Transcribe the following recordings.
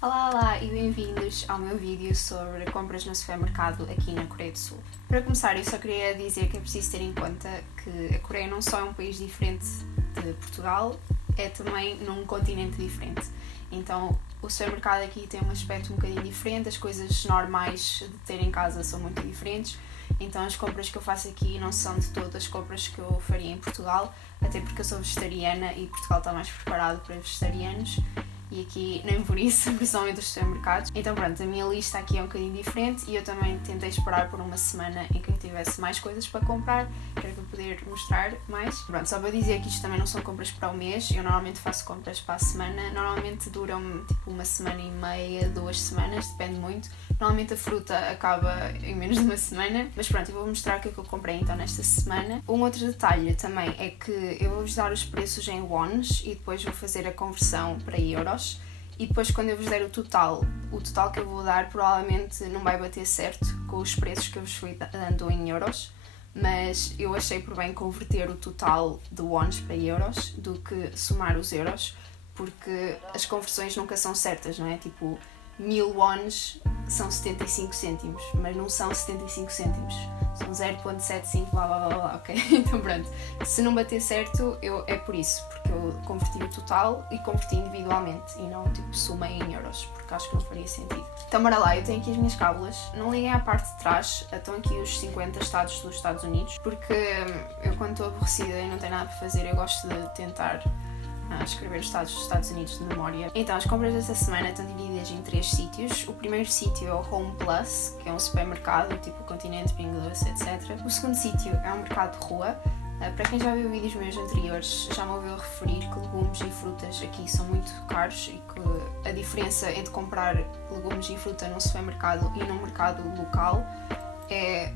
Olá, olá e bem-vindos ao meu vídeo sobre compras no supermercado aqui na Coreia do Sul. Para começar, eu só queria dizer que é preciso ter em conta que a Coreia não só é um país diferente de Portugal, é também num continente diferente. Então, o supermercado aqui tem um aspecto um bocadinho diferente, as coisas normais de ter em casa são muito diferentes, então as compras que eu faço aqui não são de todas as compras que eu faria em Portugal, até porque eu sou vegetariana e Portugal está mais preparado para vegetarianos. E aqui nem por isso, principalmente os supermercados. Então pronto, a minha lista aqui é um bocadinho diferente e eu também tentei esperar por uma semana em que eu tivesse mais coisas para comprar, para poder mostrar mais. Pronto, só para dizer que isto também não são compras para o mês, eu normalmente faço compras para a semana, normalmente duram tipo uma semana e meia, 2 semanas, depende muito. Normalmente a fruta acaba em menos de uma semana, mas pronto, eu vou mostrar o que é que eu comprei então nesta semana. Um outro detalhe também é que eu vou-vos dar os preços em wons e depois vou fazer a conversão para euros. E depois quando eu vos der o total que eu vou dar provavelmente não vai bater certo com os preços que eu vos fui dando em euros, mas eu achei por bem converter o total de wons para euros do que somar os euros, porque as conversões nunca são certas, não é? Tipo, 1000 wons são 75 cêntimos, mas não são 75 cêntimos, são 0.75 blá blá blá blá, ok? Então pronto, se não bater certo, é por isso, porque eu converti o total e converti individualmente e não tipo somei em euros, porque acho que não faria sentido. Então bora lá, eu tenho aqui as minhas cábulas, não liguem à parte de trás, estão aqui os 50 estados dos Estados Unidos, porque eu quando estou aborrecida e não tenho nada para fazer, eu gosto de tentar escrever os estados dos Estados Unidos de memória. Então, as compras desta semana estão divididas em 3 sítios. O primeiro sítio é o Home Plus, que é um supermercado, tipo Continente, Pingo Doce, etc. O segundo sítio é um mercado de rua. Para quem já viu vídeos meus anteriores, já me ouviu referir que legumes e frutas aqui são muito caros e que a diferença entre comprar legumes e fruta num supermercado e num mercado local é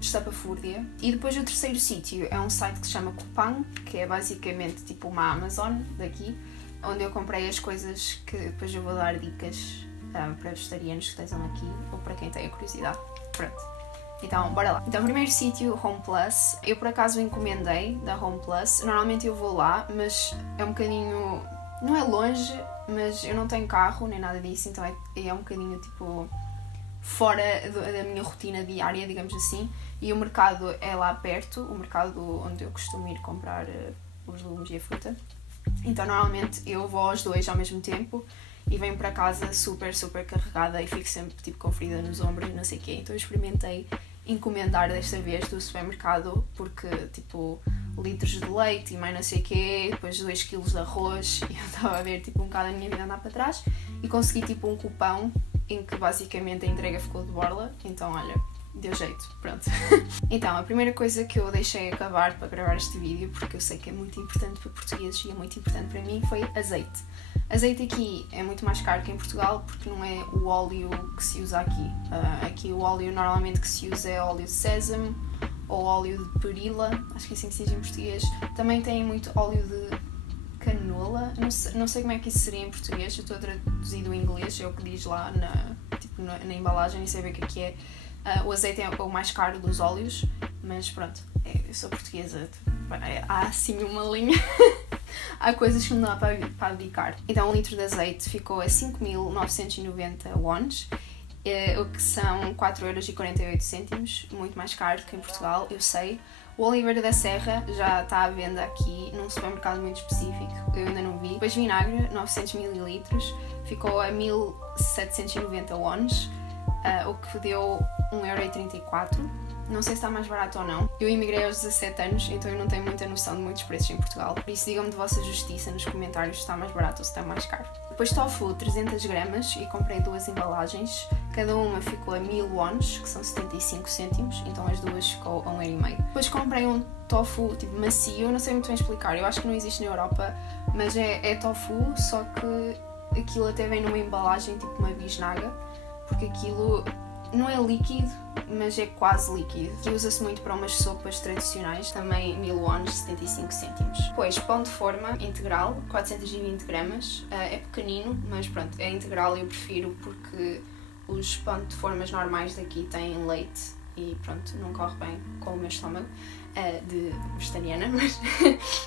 estapafúrdia. E depois o terceiro sítio é um site que se chama Coupang, que é basicamente tipo uma Amazon daqui, onde eu comprei as coisas que depois eu vou dar dicas para vegetarianos que estejam aqui ou para quem tenha curiosidade. Pronto. Então, bora lá. Então, o primeiro sítio, Home Plus, eu por acaso encomendei da Home Plus. Normalmente eu vou lá, mas é um bocadinho... não é longe, mas eu não tenho carro nem nada disso, então é um bocadinho tipo fora da minha rotina diária, digamos assim, e o mercado é lá perto, o mercado onde eu costumo ir comprar os legumes e a fruta. Então normalmente eu vou aos dois ao mesmo tempo e venho para casa super carregada e fico sempre tipo com ferida nos ombros e não sei o quê. Então eu experimentei encomendar desta vez do supermercado porque tipo litros de leite e mais não sei o quê, depois 2 kg de arroz e eu estava a ver tipo um bocado a minha vida andar para trás e consegui tipo um cupão em que basicamente a entrega ficou de borla, então olha, deu jeito, pronto. Então, a primeira coisa que eu deixei acabar para gravar este vídeo, porque eu sei que é muito importante para portugueses e é muito importante para mim, foi azeite. Azeite aqui é muito mais caro que em Portugal porque não é o óleo que se usa aqui. Aqui o óleo normalmente que se usa é óleo de sésamo ou óleo de perila, acho que é assim que se diz em português. Também tem muito óleo de canola, não sei como é que isso seria em português, eu estou a traduzir do inglês, é o que diz lá na embalagem, nem sei bem o que é. O azeite é o mais caro dos óleos, mas pronto, eu sou portuguesa, há assim uma linha, há coisas que não dá para abdicar. Então 1 litro de azeite ficou a 5.990 wons, o que são 4,48€, muito mais caro que em Portugal, eu sei. O Oliveira da Serra já está à venda aqui num supermercado muito específico, eu ainda não vi. Depois vinagre, 900ml, ficou a 1.790 wons, o que deu 1,34€. Não sei se está mais barato ou não. Eu emigrei aos 17 anos, então eu não tenho muita noção de muitos preços em Portugal. Por isso digam-me de vossa justiça nos comentários se está mais barato ou se está mais caro. Depois tofu, 300 gramas, e comprei 2 embalagens. Cada uma ficou a 1000 wons, que são 75 cêntimos, então as duas ficou a 1,5€. Depois comprei um tofu tipo macio, não sei muito bem explicar, eu acho que não existe na Europa, mas é tofu, só que aquilo até vem numa embalagem tipo uma bisnaga, porque aquilo não é líquido, mas é quase líquido. E usa-se muito para umas sopas tradicionais, também 1000 wons, 75 cêntimos. Depois, pão de forma integral, 420 gramas, é pequenino, mas pronto, é integral e eu prefiro porque os pão de formas normais daqui têm leite e pronto, não corre bem com o meu estômago de vegetariana, mas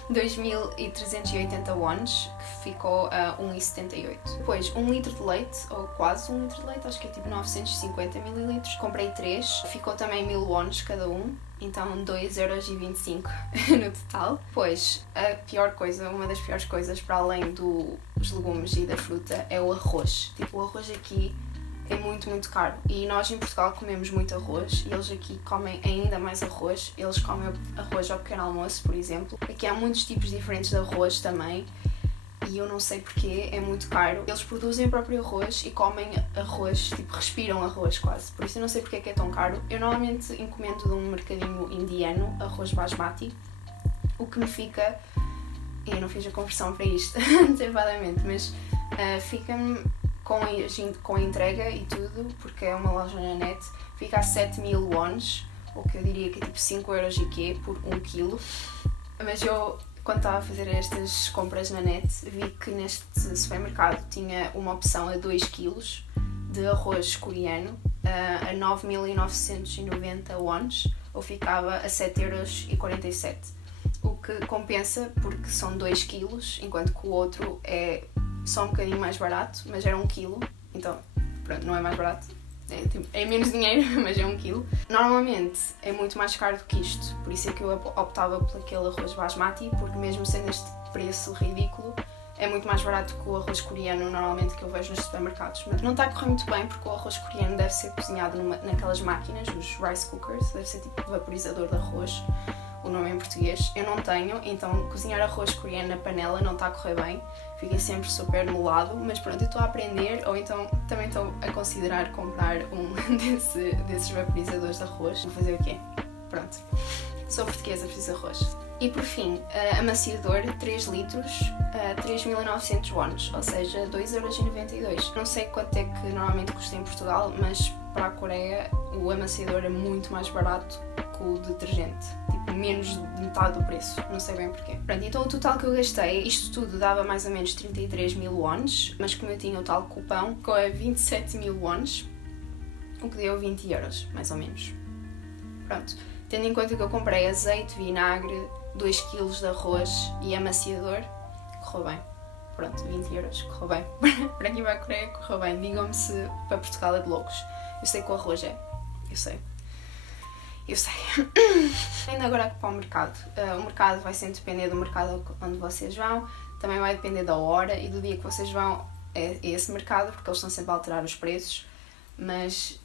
2.380 wons, que ficou a 1,78. Depois 1 litro de leite, ou quase 1 litro de leite, acho que é tipo 950 ml, comprei 3, ficou também 1.000 wons cada um, então 2,25€ no total. Depois, a pior coisa, uma das piores coisas para além dos legumes e da fruta é o arroz. Tipo, o arroz aqui é muito, muito caro. E nós em Portugal comemos muito arroz e eles aqui comem ainda mais arroz. Eles comem arroz ao pequeno almoço, por exemplo. Aqui há muitos tipos diferentes de arroz também e eu não sei porquê, é muito caro. Eles produzem o próprio arroz e comem arroz, tipo, respiram arroz quase. Por isso eu não sei porque é que é tão caro. Eu normalmente encomendo de um mercadinho indiano, arroz basmati, o que me fica... Eu não fiz a conversão para isto, antecipadamente, mas fica-me... Com a entrega e tudo, porque é uma loja na net, fica a 7.000 wons, o que eu diria que é tipo 5€ e quê, por 1 kg. Mas eu, quando estava a fazer estas compras na net, vi que neste supermercado tinha uma opção a 2 kg de arroz coreano a 9.990 wons, ou ficava a 7,47€. O que compensa, porque são 2 kg, enquanto que o outro é só um bocadinho mais barato, mas era 1 kg, então pronto, não é mais barato, é menos dinheiro, mas é 1 kg. Normalmente é muito mais caro do que isto, por isso é que eu optava por aquele arroz basmati, porque mesmo sendo este preço ridículo, é muito mais barato que o arroz coreano normalmente que eu vejo nos supermercados. Mas não está a correr muito bem, porque o arroz coreano deve ser cozinhado naquelas máquinas, os rice cookers, deve ser tipo vaporizador de arroz, o nome em português. Eu não tenho, então cozinhar arroz coreano na panela não está a correr bem, fica sempre super molado, mas pronto, eu estou a aprender, ou então também estou a considerar comprar um desses vaporizadores de arroz. Vou fazer o quê? Pronto, sou portuguesa, preciso de arroz. E por fim, amaciador, 3 litros, 3.900 wons, ou seja, 2,92€. Não sei quanto é que normalmente custa em Portugal, mas para a Coreia o amaciador é muito mais barato que o detergente, tipo menos de metade do preço, não sei bem porquê. Pronto, então o total que eu gastei, isto tudo dava mais ou menos 33.000 wons, mas como eu tinha o tal cupão, ficou a 27.000 wons, o que deu 20€, mais ou menos. Pronto, tendo em conta que eu comprei azeite, vinagre, 2 kg de arroz e amaciador, correu bem. Pronto, 20€, correu bem. Para quem vai à Coreia, correu bem. Digam-me se para Portugal é de loucos. Eu sei que o arroz é. Eu sei. Indo agora aqui para o mercado. O mercado vai sempre depender do mercado onde vocês vão. Também vai depender da hora e do dia que vocês vão a esse mercado, porque eles estão sempre a alterar os preços. Mas,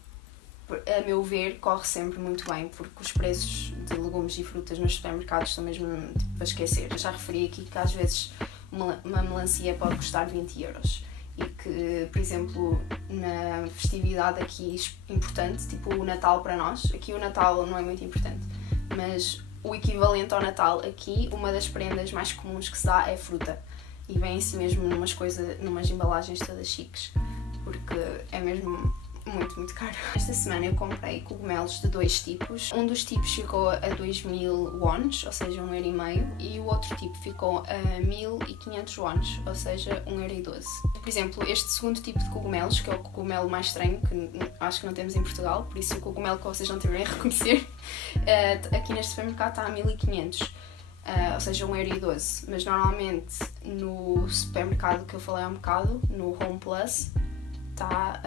a meu ver, corre sempre muito bem, porque os preços de legumes e frutas nos supermercados estão mesmo tipo, a esquecer. Eu já referi aqui que às vezes uma melancia pode custar 20€. E que, por exemplo, na festividade aqui importante, tipo o Natal para nós, aqui o Natal não é muito importante, mas o equivalente ao Natal aqui, uma das prendas mais comuns que se dá é fruta. E vem assim mesmo numas embalagens todas chiques, porque é mesmo muito, muito caro. Esta semana eu comprei cogumelos de 2 tipos. Um dos tipos ficou a 2.000 wons, ou seja, 1,5€, e o outro tipo ficou a 1.500 wons, ou seja, 1,12€. Por exemplo, este segundo tipo de cogumelos, que é o cogumelo mais estranho, que acho que não temos em Portugal, por isso o cogumelo que vocês não tiverem a reconhecer, aqui neste supermercado está a 1.500. Ou seja, 1,12€. Mas normalmente no supermercado que eu falei há um bocado, no Home Plus, está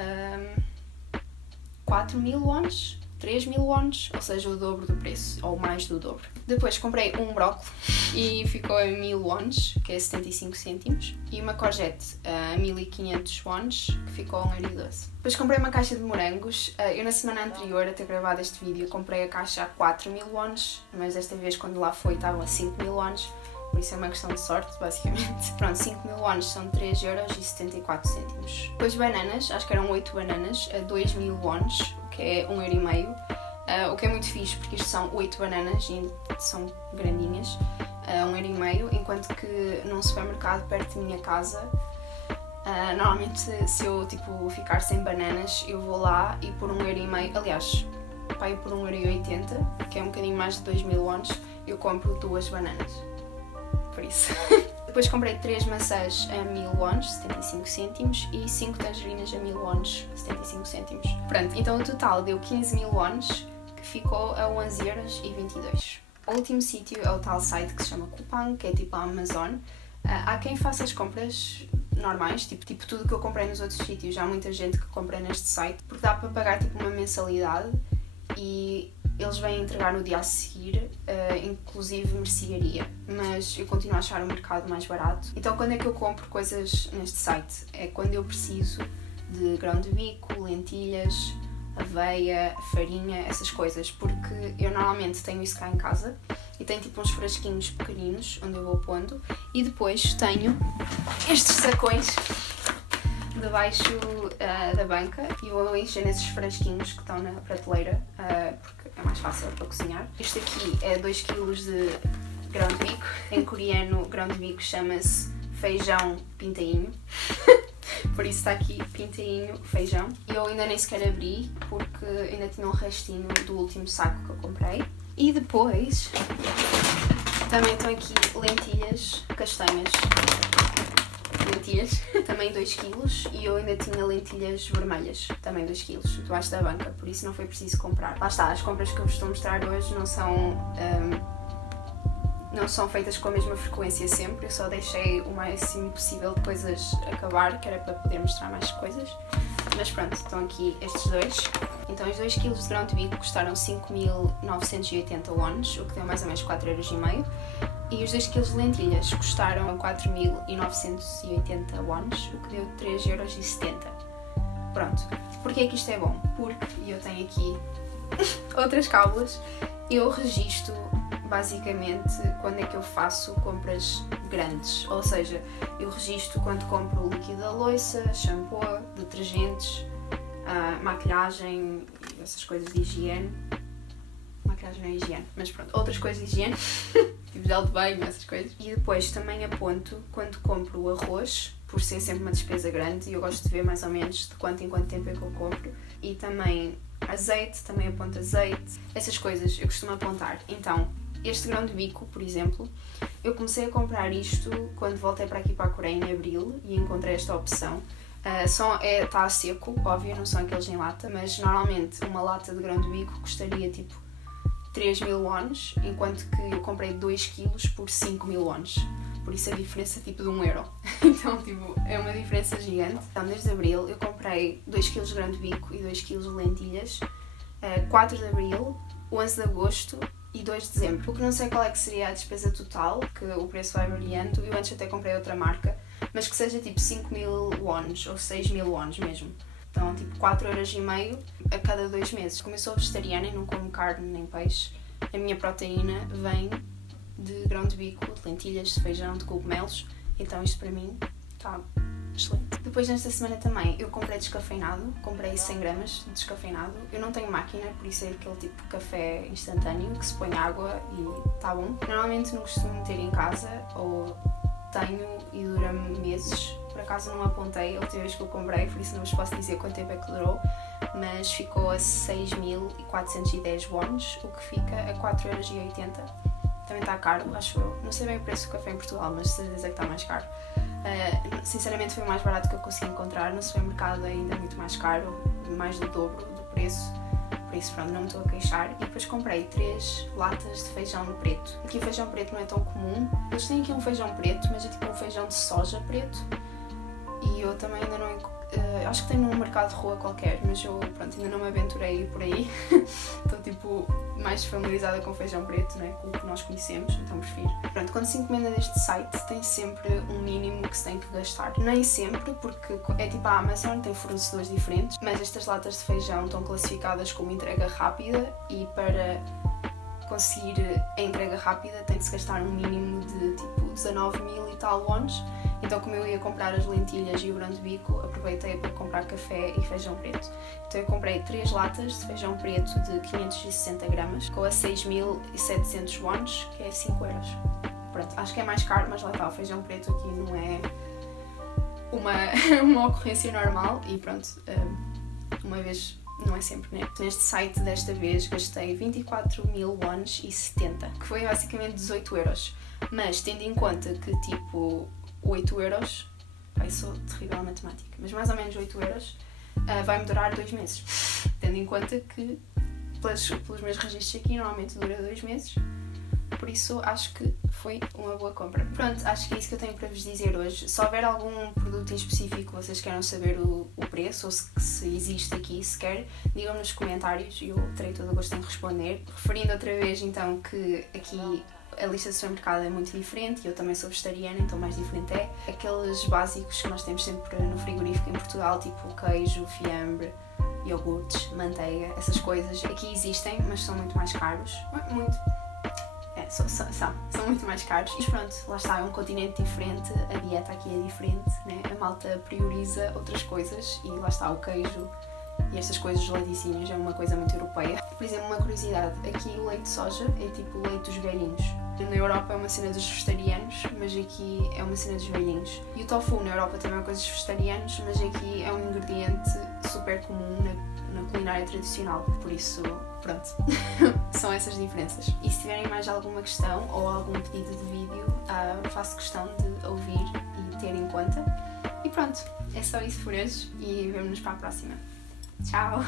4.000 wons, 3.000 wons, ou seja, o dobro do preço, ou mais do dobro. Depois comprei um brócolis e ficou a 1.000 wons, que é 75 cêntimos, e uma courgette a 1.500 wons, que ficou a 1,12€. Depois comprei uma caixa de morangos. Eu na semana anterior a ter gravado este vídeo comprei a caixa a 4.000 wons, mas desta vez quando lá foi estavam a 5.000 wons, por isso é uma questão de sorte, basicamente. Pronto, 5.000 wons são 3,74€. Depois bananas, acho que eram 8 bananas, a 2.000 wons, o que é 1,5€. O que é muito fixe, porque isto são 8 bananas e são grandinhas, 1,5€, enquanto que num supermercado perto da minha casa, normalmente se eu tipo, ficar sem bananas, eu vou lá e por 1,5€, aliás, pago por 1,80€, que é um bocadinho mais de 2.000 wons, eu compro 2 bananas. Por isso. Depois comprei 3 maçãs a 1.000 wons, 75 cêntimos, e 5 tangerinas a 1.000 wons, 75 cêntimos. Pronto, então o total deu 15.000 wons, que ficou a 11,22€. O último sítio é o tal site que se chama Coupang, que é tipo a Amazon. Há quem faça as compras normais, tipo tudo que eu comprei nos outros sítios, já há muita gente que compra neste site, porque dá para pagar tipo uma mensalidade e eles vêm entregar no dia a seguir, inclusive mercearia, mas eu continuo a achar o mercado mais barato. Então quando é que eu compro coisas neste site? É quando eu preciso de grão de bico, lentilhas, aveia, farinha, essas coisas, porque eu normalmente tenho isso cá em casa e tenho tipo uns frasquinhos pequeninos onde eu vou pondo, e depois tenho estes sacões debaixo da banca e vou encher nesses frasquinhos que estão na prateleira, porque é mais fácil para cozinhar. Este aqui é 2 kg de grão de bico. Em coreano, grão de bico chama-se feijão pintainho. Por isso está aqui pintainho, feijão. E eu ainda nem sequer abri, porque ainda tinha um restinho do último saco que eu comprei. E depois também estão aqui lentilhas castanhas. Lentilhas, também 2 kg, e eu ainda tinha lentilhas vermelhas, também 2 kg, debaixo da banca, por isso não foi preciso comprar. Lá está, as compras que eu vos estou a mostrar hoje não são feitas com a mesma frequência sempre, eu só deixei o máximo possível de coisas acabar, que era para poder mostrar mais coisas. Mas pronto, estão aqui estes dois. Então os 2 kg de grão de bico custaram 5.980 wons, o que deu mais ou menos 4,5€. E os 2 kg de lentilhas custaram 4.980 wons, o que deu 3,70€. Pronto. Porquê é que isto é bom? Porque eu tenho aqui outras cábulas. Eu registro basicamente quando é que eu faço compras grandes. Ou seja, eu registro quando compro líquido da louça, shampoo, detergentes, maquilhagem, essas coisas de higiene. Maquilhagem não é higiene, mas pronto, outras coisas de higiene. Tipo gel de banho, essas coisas. E depois também aponto quando compro o arroz, por ser sempre uma despesa grande, e eu gosto de ver mais ou menos de quanto em quanto tempo é que eu compro. E também azeite, também aponto azeite, essas coisas eu costumo apontar. Então, este grão de bico, por exemplo, eu comecei a comprar isto quando voltei para aqui para a Coreia em abril e encontrei esta opção. Está a seco, óbvio, não são aqueles em lata, mas normalmente uma lata de grão de bico custaria tipo 3.000 wons, enquanto que eu comprei 2 kg por 5.000 wons. Por isso a diferença é tipo de 1€. Então, tipo, é uma diferença gigante. Então, desde abril eu comprei 2 kg de grão de bico e 2 kg de lentilhas, 4 de abril, 11 de agosto e 2 de dezembro. O que não sei qual é que seria a despesa total, que o preço vai variando. Eu antes até comprei outra marca, mas que seja tipo 5.000 wons ou 6.000 wons mesmo. Então, tipo, 4,5€ a cada 2 meses. Como eu sou vegetariana e não como carne nem peixe, a minha proteína vem de grão de bico, de lentilhas, de feijão, de cogumelos. Então isto para mim está excelente. Depois nesta semana também eu comprei descafeinado, comprei 100 gramas de descafeinado. Eu não tenho máquina, por isso é aquele tipo de café instantâneo que se põe água e está bom. Normalmente não costumo ter em casa, ou tenho e dura-me meses. Por acaso não apontei a última vez que eu comprei, por isso não vos posso dizer quanto tempo é que durou, mas ficou a 6.410 wons, o que fica a 4,80€. Também está caro, acho eu. Não sei bem o preço do café em Portugal, mas de certeza que está mais caro. Sinceramente foi o mais barato que eu consegui encontrar. No supermercado ainda é muito mais caro, mais do dobro do preço. Por isso, pronto, não me estou a queixar. E depois comprei 3 latas de feijão preto. Aqui o feijão preto não é tão comum. Eles têm aqui um feijão preto, mas é tipo um feijão de soja preto. E eu também ainda não... acho que tem num mercado de rua qualquer, mas eu, pronto, ainda não me aventurei por aí. Estou, tipo, mais familiarizada com feijão preto, né? Com o que nós conhecemos, então prefiro. Pronto, quando se encomenda deste site, tem sempre um mínimo que se tem que gastar. Nem sempre, porque é tipo a Amazon, tem fornecedores diferentes, mas estas latas de feijão estão classificadas como entrega rápida e para conseguir a entrega rápida tem que se gastar um mínimo de tipo 19.000 e tal wons. Então, como eu ia comprar as lentilhas e o grão de bico, aproveitei para comprar café e feijão preto. Então eu comprei 3 latas de feijão preto de 560 gramas com a 6.700 wons, que é 5€. Pronto, acho que é mais caro, mas lá está, o feijão preto aqui não é uma ocorrência normal e pronto, uma vez... Não é sempre, né? Neste site, desta vez, gastei 24.000 wons e 70, que foi basicamente 18€. Mas, tendo em conta que, tipo, 8€, ai, sou terrível na matemática, mas mais ou menos 8€, vai-me durar 2 meses. Tendo em conta que pelos meus registros aqui, normalmente dura 2 meses. Por isso acho que foi uma boa compra. Pronto, acho que é isso que eu tenho para vos dizer hoje. Se houver algum produto em específico que vocês queiram saber o preço, ou se existe aqui sequer, digam nos comentários e eu terei todo o gosto em responder. Referindo outra vez então que aqui a lista de supermercado é muito diferente e eu também sou vegetariana, então mais diferente é. Aqueles básicos que nós temos sempre no frigorífico em Portugal, tipo queijo, fiambre, iogurtes, manteiga, essas coisas, aqui existem, mas são muito mais caros. São muito mais caros. E pronto, lá está, é um continente diferente, a dieta aqui é diferente, né? A malta prioriza outras coisas e lá está o queijo e estas coisas, os laticínios, é uma coisa muito europeia. Por exemplo, uma curiosidade, aqui o leite de soja é tipo o leite dos velhinhos. Na Europa é uma cena dos vegetarianos, mas aqui é uma cena dos velhinhos. E o tofu na Europa também é uma coisa dos vegetarianos, mas aqui é um ingrediente super comum na culinária tradicional. Por isso, pronto, são essas diferenças. E se tiverem mais alguma questão ou algum pedido de vídeo, faço questão de ouvir e ter em conta. E pronto, é só isso por hoje e vemo-nos para a próxima. Tchau!